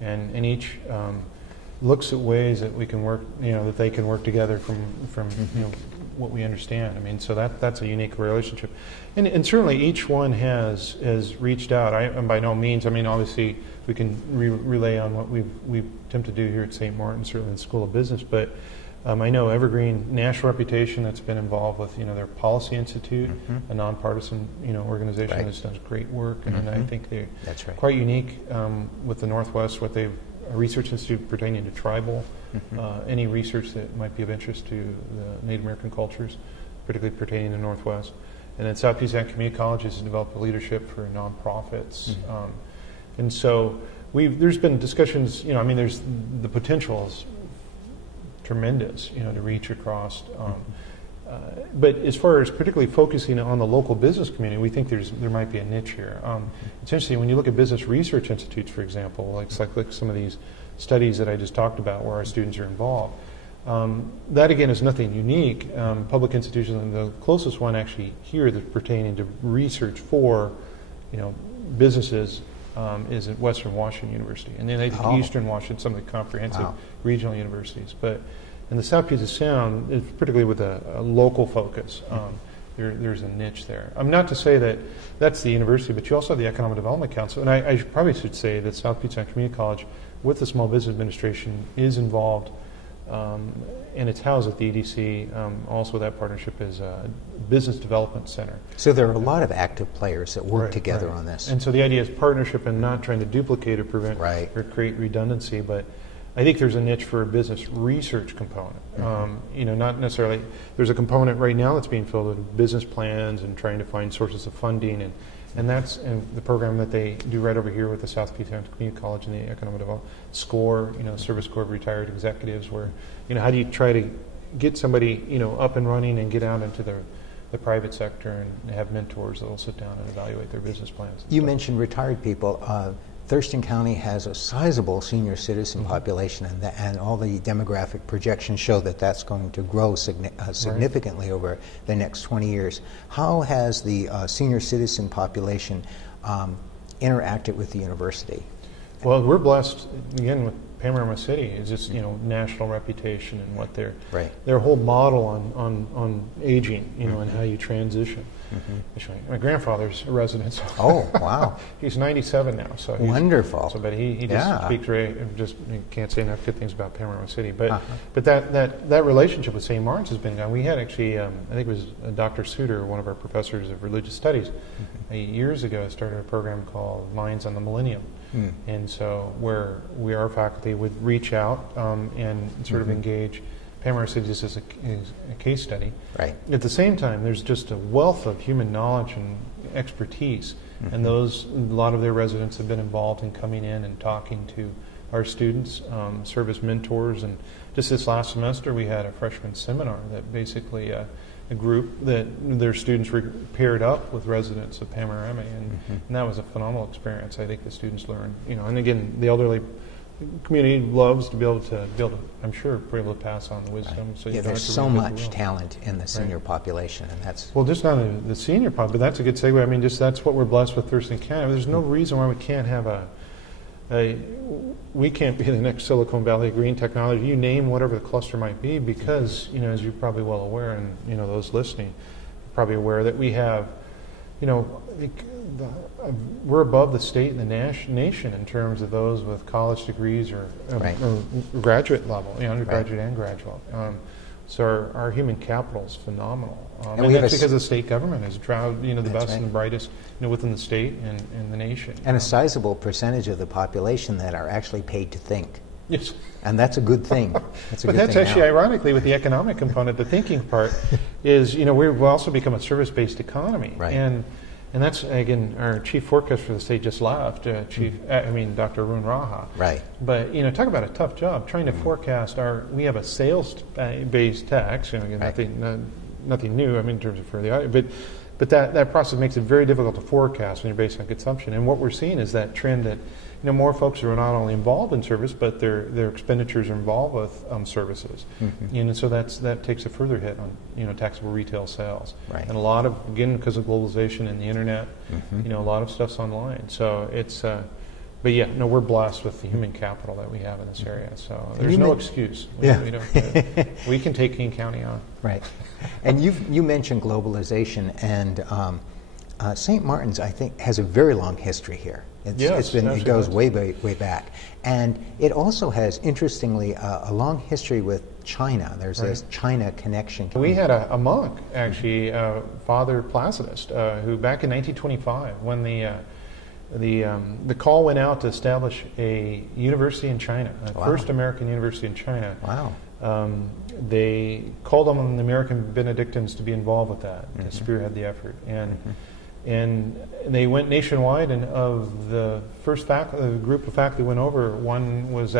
and each looks at ways that we can work, that they can work together from what we understand. I mean, so that's a unique relationship, and certainly each one has reached out. And by no means, I mean, obviously we can relay on what we attempt to do here at St. Martin, certainly in the School of Business, but I know Evergreen, national reputation, that's been involved with their Policy Institute, a nonpartisan organization that's done great work, and I think they're quite unique with the Northwest, what they've a research institute pertaining to tribal, any research that might be of interest to the Native American cultures, particularly pertaining to the Northwest. And then Southeast Community College has developed a leadership for nonprofits. And so there's been discussions, I mean, there's the potential is tremendous, to reach across. But as far as particularly focusing on the local business community, we think there might be a niche here. It's interesting when you look at business research institutes, for example, like some of these studies that I just talked about where our students are involved. That again is nothing unique. Public institutions, and the closest one actually here that's pertaining to research for, businesses is at Western Washington University, and then Eastern Washington, some of the comprehensive regional universities, but. And the South Puget Sound, particularly with a local focus, there's a niche there. Not to say that that's the university, but you also have the Economic Development Council. And I probably should say that South Puget Sound Community College, with the Small Business Administration, is involved, and it's housed at the EDC. Also, that partnership is a Business Development Center. So there are a lot of active players that work together on this. And so the idea is partnership and not trying to duplicate or prevent or create redundancy, but I think there's a niche for a business research component. Not necessarily, there's a component right now that's being filled with business plans and trying to find sources of funding, and that's the program that they do right over here with the South Puget Sound Community College and the Economic Development SCORE, Service Corps of Retired Executives, where, how do you try to get somebody, up and running and get out into the private sector and have mentors that will sit down and evaluate their business plans. You mentioned retired people. Thurston County has a sizable senior citizen population, and all the demographic projections show that that's going to grow significantly over the next 20 years. How has the senior citizen population interacted with the university? Well, we're blessed, again, with Panorama City. It's just, national reputation and what their whole model on aging, and how you transition. My grandfather's a resident. So oh, wow. He's 97 now. So wonderful. But he just speaks he can't say enough good things about Panorama City. But that relationship with St. Martin's has been done. We had actually, I think it was Dr. Suter, one of our professors of religious studies, years ago started a program called Minds on the Millennium. And so where our faculty would reach out and sort of engage Panorama City just as a case study. Right. At the same time, there's just a wealth of human knowledge and expertise, and a lot of their residents have been involved in coming in and talking to our students, serve as mentors. And just this last semester, we had a freshman seminar that basically a group that their students were paired up with residents of Panorama, and that was a phenomenal experience. I think the students learned, and again, the elderly community loves to be able to, I'm sure, be able to pass on the wisdom. So there's so much talent in the senior population, and that's... Well, just not the senior pop, but that's a good segue. I mean, just that's what we're blessed with Thurston County. There's no reason why we can't have we can't be the next Silicon Valley green technology. You name whatever the cluster might be, because, as you're probably well aware, and, those listening are probably aware that we have, we're above the state and the nation in terms of those with college degrees or graduate level, undergraduate and graduate. So our human capital is phenomenal, and that's because the state government has drawn the best and the brightest within the state and the nation. And a sizable percentage of the population that are actually paid to think. Yes. And that's a good thing. But that's actually, ironically, with the economic component, the thinking part is, we've also become a service-based economy. Right. And that's, again, our chief forecaster for the state just left, Dr. Arun Raha. Right. But, talk about a tough job, trying to forecast we have a sales-based tax, nothing new, in terms of for the audience, but that process makes it very difficult to forecast when you're based on consumption. And what we're seeing is that trend that, more folks are not only involved in service, but their expenditures are involved with services. And so that takes a further hit on, taxable retail sales. Right. And a lot of, again, because of globalization and the internet, a lot of stuff's online. So it's, but yeah, no, we're blessed with the human capital that we have in this area. So there's you no men- excuse. Yeah. We don't, we can take King County on. Right. And you mentioned globalization, and St. Martin's, I think, has a very long history here. Yes, It goes way back. And it also has, interestingly, a long history with China. There's this China connection. We had a monk, actually, Father Placidus, who back in 1925, when the call went out to establish a university in China, first American university in China. Wow. They called on the American Benedictines to be involved with that, to spearhead the effort. And they went nationwide, and of the first group of faculty went over, one was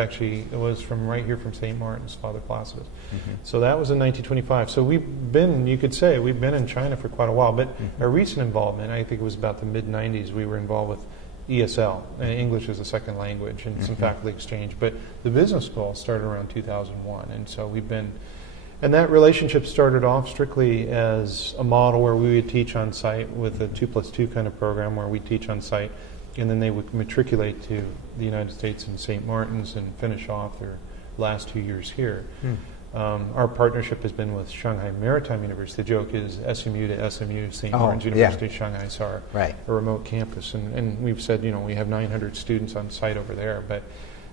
from right here from St. Martin's, Father Placidus. So that was in 1925. So you could say, we've been in China for quite a while. But our recent involvement, I think it was about the mid-90s, we were involved with ESL, English as a second language, and some faculty exchange. But the business school started around 2001, and so we've been. And that relationship started off strictly as a model where we would teach on site with a 2+2 kind of program where we teach on site, and then they would matriculate to the United States in St. Martin's and finish off their last 2 years here. Our partnership has been with Shanghai Maritime University. The joke is SMU to SMU, St. Martin's University, Shanghai is our remote campus. And we've said, we have 900 students on site over there.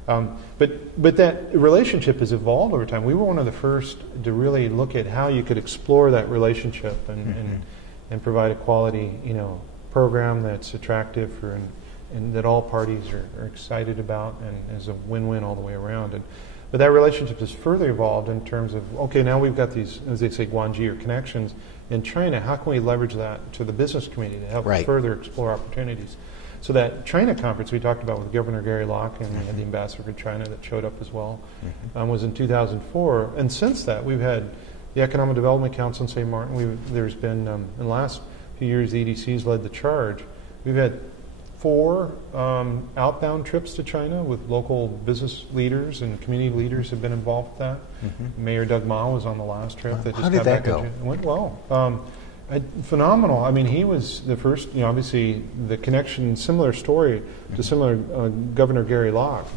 But that relationship has evolved over time. We were one of the first to really look at how you could explore that relationship and provide a quality, program that's attractive and that all parties are excited about and is a win-win all the way around. But that relationship has further evolved in terms of, okay, now we've got these, as they say, guanji or connections in China. How can we leverage that to the business community to help further explore opportunities? So that China conference we talked about with Governor Gary Locke, and we had the ambassador for China that showed up as well, was in 2004. And since that, we've had the Economic Development Council in St. Martin. There's been, in the last few years, the EDC's led the charge. We've had 4 outbound trips to China with local business leaders and community leaders have been involved with that. Mayor Doug Ma was on the last trip. How did that go? It went well. Phenomenal. I mean, he was the first, obviously the connection, similar story to Governor Gary Locke,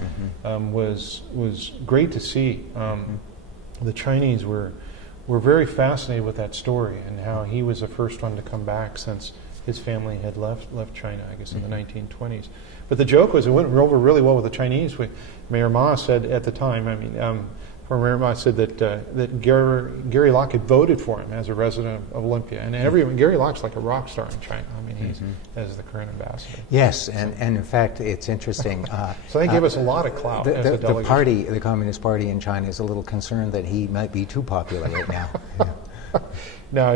was great to see. The Chinese were very fascinated with that story and how he was the first one to come back since his family had left China, I guess, in the 1920s. But the joke was it went over really well with the Chinese. Mayor Ma said at the time, former Mayor Ma said that Gary Locke had voted for him as a resident of Olympia. And Gary Locke's like a rock star in China. He's as the current ambassador. Yes, and in fact, it's interesting. So they gave us a lot of clout as a delegation. The Communist Party in China is a little concerned that he might be too popular right now. No,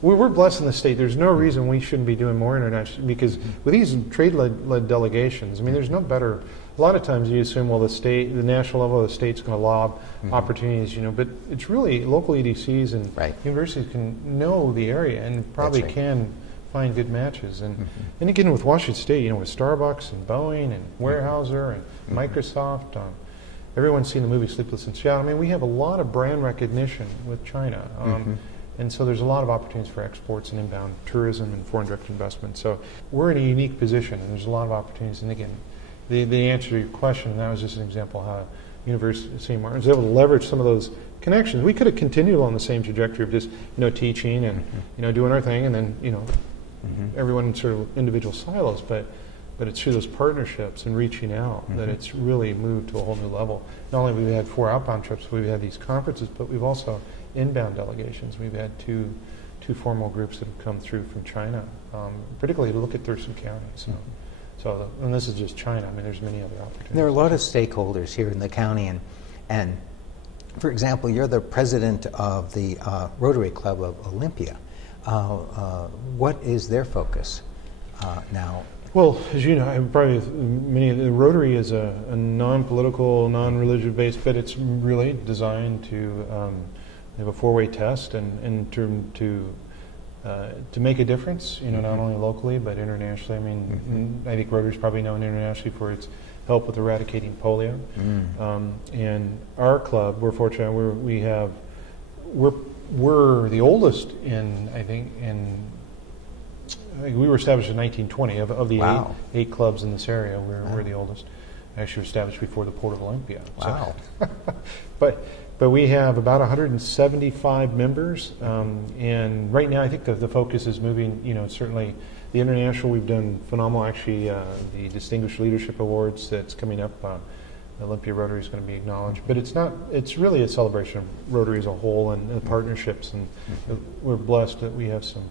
we're blessed in the state. There's no reason we shouldn't be doing more international, because with these trade-led delegations, there's no better. A lot of times you assume, well, the national level of the state's going to lob opportunities, but it's really local EDCs and universities can know the area and probably can find good matches. And again, with Washington State, with Starbucks and Boeing and Weyerhaeuser and Microsoft, everyone's seen the movie Sleepless in Seattle. We have a lot of brand recognition with China. And so there's a lot of opportunities for exports and inbound tourism and foreign direct investment. So we're in a unique position, and there's a lot of opportunities. And again, the answer to your question, and that was just an example how University of St. Martin was able to leverage some of those connections. We could have continued on the same trajectory of just teaching and doing our thing, and then everyone in sort of individual silos. But it's through those partnerships and reaching out that it's really moved to a whole new level. Not only have we had 4 outbound trips, we've had these conferences, but we've also inbound delegations. We've had two formal groups that have come through from China, particularly to look at Thurston County. So, and this is just China. There's many other opportunities. There are a lot of stakeholders here in the county, and for example, you're the president of the Rotary Club of Olympia. What is their focus now? Well, as you know, probably the Rotary is a non-political, non-religious based, but it's really designed to have a 4-way test and to make a difference. Not only locally but internationally. I think Rotary is probably known internationally for its help with eradicating polio. And our club, we're fortunate. We're the oldest in We were established in 1920. Of the Wow. eight clubs in this area, we're the oldest. Actually, established before the Port of Olympia. Wow. So, but we have about 175 members, and right now I think the focus is moving. Certainly the international. We've done phenomenal. Actually, the Distinguished Leadership Awards that's coming up. Olympia Rotary is going to be acknowledged, but it's not. It's really a celebration of Rotary as a whole and the partnerships, and we're blessed that we have some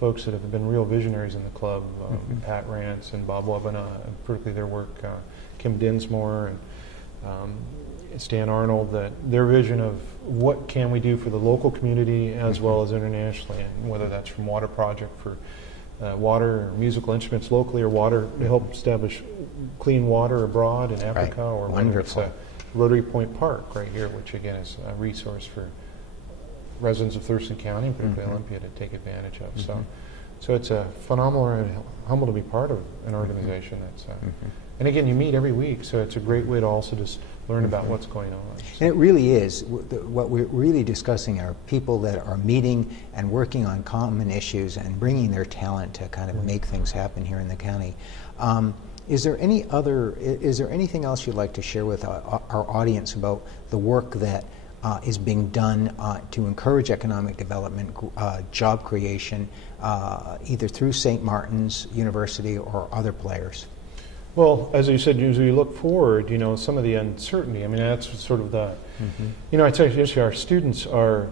folks that have been real visionaries in the club. Pat Rance and Bob Webina, particularly their work. Kim Dinsmore and Stan Arnold, that their vision of what can we do for the local community as well as internationally, and whether that's from water project for water or musical instruments locally, or water to help establish clean water abroad in Africa, Right. or Wonderful. it's Rotary Point Park right here, which again is a resource for residents of Thurston County, and particularly Olympia, to take advantage of. So it's a phenomenal and humble to be part of an organization that's. And again, you meet every week, so it's a great way to also just learn about what's going on. And it really is. What we're really discussing are people that are meeting and working on common issues and bringing their talent to kind of make things happen here in the county. Is there anything else you'd like to share with our audience about the work that is being done to encourage economic development, job creation, either through St. Martin's University or other players? Well, as you said, as we look forward, some of the uncertainty, I mean, that's sort of the, I'd say our students are,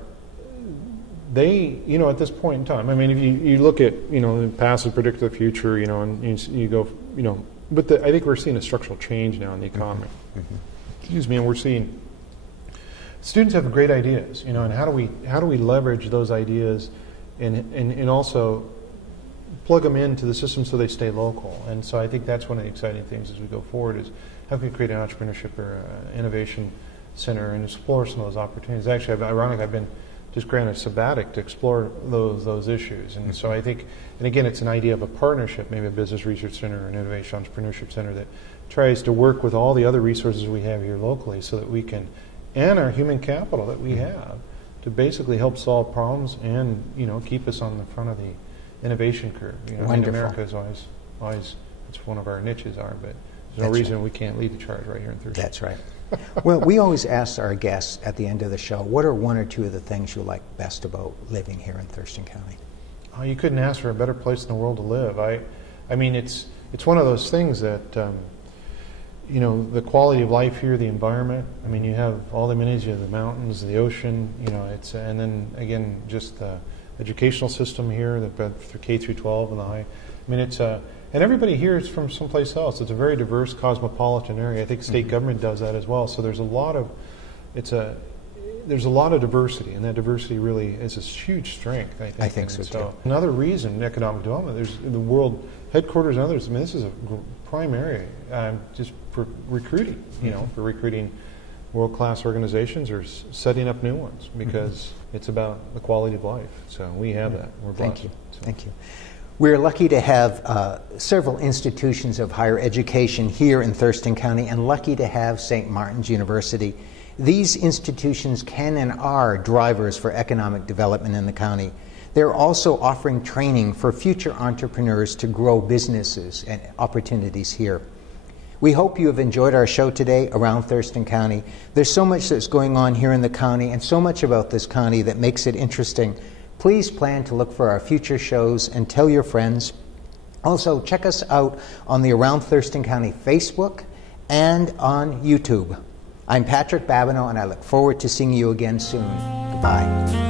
at this point in time, I mean, if you look at, the past and predict the future, and you go, but I think we're seeing a structural change now in the economy. Excuse me, and we're seeing students have great ideas, and how do we leverage those ideas and also plug them into the system so they stay local. And so I think that's one of the exciting things as we go forward is how can we create an entrepreneurship or innovation center and explore some of those opportunities. Actually, ironically, I've been just granted a sabbatic to explore those issues. And so I think, and again, it's an idea of a partnership, maybe a business research center or an innovation entrepreneurship center that tries to work with all the other resources we have here locally so that we can, and our human capital that we have, to basically help solve problems and, keep us on the front of the innovation curve. I mean, America is always, it's one of our niches but there's no reason we can't lead the charge right here in Thurston. That's right. Well, we always ask our guests at the end of the show, what are one or two of the things you like best about living here in Thurston County? Oh, you couldn't ask for a better place in the world to live. I mean, it's one of those things that, the quality of life here, the environment. I mean, you have all the amenities, you have the mountains, the ocean, and then again, just the educational system here, the K through 12 and the high. I mean, it's and everybody here is from someplace else. It's a very diverse cosmopolitan area. I think state government does that as well. So there's a lot of diversity, and that diversity really is a huge strength. I think so too. Another reason, economic development. There's the world headquarters and others. I mean, this is a prime area just for recruiting. For recruiting world-class organizations or setting up new ones because it's about the quality of life. So we have that. We're blessed. Thank you. Thank you. We're lucky to have several institutions of higher education here in Thurston County and lucky to have St. Martin's University. These institutions can and are drivers for economic development in the county. They're also offering training for future entrepreneurs to grow businesses and opportunities here. We hope you have enjoyed our show today around Thurston County. There's so much that's going on here in the county and so much about this county that makes it interesting. Please plan to look for our future shows and tell your friends. Also, check us out on the Around Thurston County Facebook and on YouTube. I'm Patrick Babineau, and I look forward to seeing you again soon. Goodbye.